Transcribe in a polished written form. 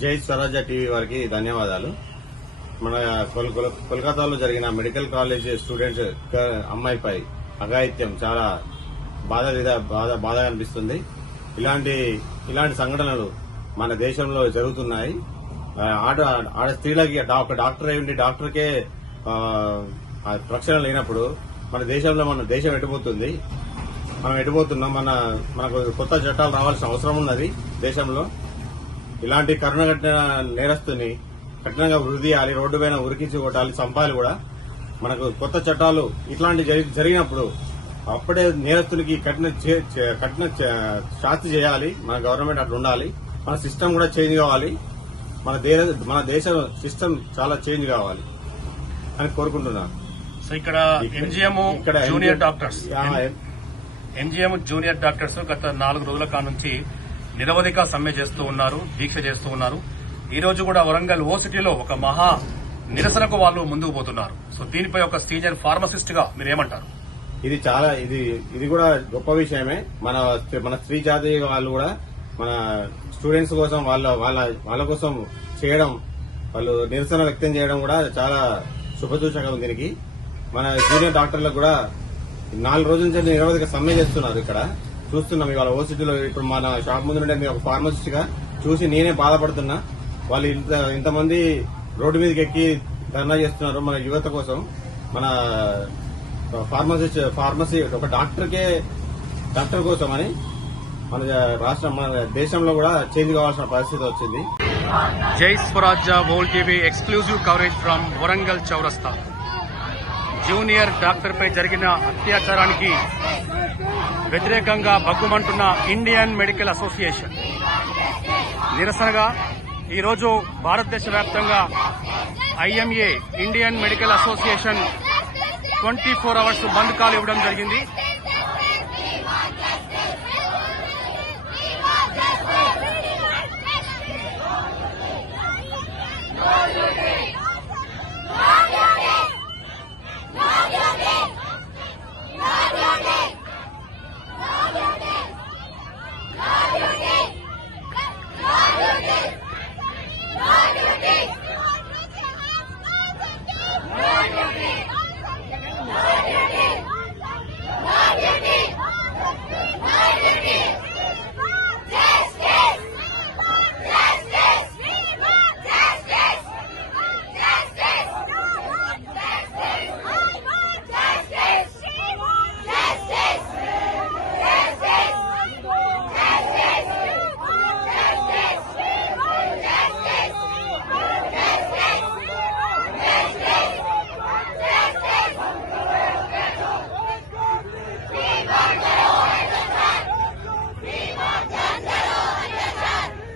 జై స్వరాజ్య టీవీ వారికి ధన్యవాదాలు. మన కోల్కతాలో జరిగిన మెడికల్ కాలేజ్ స్టూడెంట్స్ అమ్మాయిపై అఘాయిత్యం చాలా బాధగా అనిపిస్తుంది. ఇలాంటి సంఘటనలు మన దేశంలో జరుగుతున్నాయి. ఆడ స్త్రీలకి ఒక డాక్టర్ అయి ఉండి డాక్టర్కే రక్షణ లేనప్పుడు మన దేశం ఎటుపోతుంది, మనం ఎటుపోతున్నాం. మనకు కొత్త చట్టాలు రావాల్సిన అవసరం ఉన్నది దేశంలో. ఇలాంటి కరుణ కట్టిన నేరస్తుని కఠినంగా వృద్ధి చేయాలి, రోడ్డు పైన ఉరికించి కొట్టాలి, చంపాలి కూడా. మనకు కొత్త చట్టాలు ఇట్లాంటి జరిగినప్పుడు అప్పుడే నేరస్తునికి కఠిన శాస్తి చేయాలి. మన గవర్నమెంట్ అట్లా ఉండాలి. మన సిస్టమ్ కూడా చేంజ్ కావాలి. మన దేశ సిస్టమ్ చాలా చేంజ్ కావాలి అని కోరుకుంటున్నాను. సో ఇక్కడ ఎంజీఎం జూనియర్ డాక్టర్స్ గత 4 రోజుల కానుంచి నిరవధిక సమ్మె చేస్తూ ఉన్నారు, దీక్ష చేస్తూ ఉన్నారు. ఈ రోజు కూడా వరంగల్ ఓసిటీలో ఒక మహా నిరసనకు వాళ్ళు ముందుకు పోతున్నారు. సో దీనిపై ఒక సీనియర్ ఫార్మసిస్ట్ గా మీరేమంటారు? ఇది కూడా గొప్ప విషయమే. మన స్త్రీ జాతి వాళ్ళు కూడా మన స్టూడెంట్స్ కోసం వాళ్ళ కోసం చేయడం, వాళ్ళు నిరసన వ్యక్తం చేయడం కూడా చాలా శుభసూచకం. దీనికి మన జూనియర్ డాక్టర్లకు కూడా 4 రోజుల నుంచి నిరవధిక సమ్మె చేస్తున్నారు. ఇక్కడ చూస్తున్నాం ఇవాళ ఓసిటీలో. ఇప్పుడు మన షాప్ ముందు నుండి ఒక ఫార్మసిస్ట్ గా చూసి నేనే బాధపడుతున్నా. వాళ్ళు ఇంతమంది రోడ్డు మీదకి ఎక్కి ధర్నా చేస్తున్నారు మన యువత కోసం. మన ఫార్మసీ ఒక డాక్టర్ కోసం అని మన దేశంలో కూడా చేంజ్ కావాల్సిన పరిస్థితి వచ్చింది. జై Swarajya world TV exclusive coverage from Warangal Chowrasta. Junior doctor పై జరిగిన అత్యాచారానికి వ్యతిరేకంగా బగ్గుమంటున్న ఇండియన్ మెడికల్ అసోసియేషన్ నిరసనగా ఈరోజు భారతదేశ వ్యాప్తంగా IMA Indian Medical Association 24 hours bandh call ఇవ్వడం జరిగింది.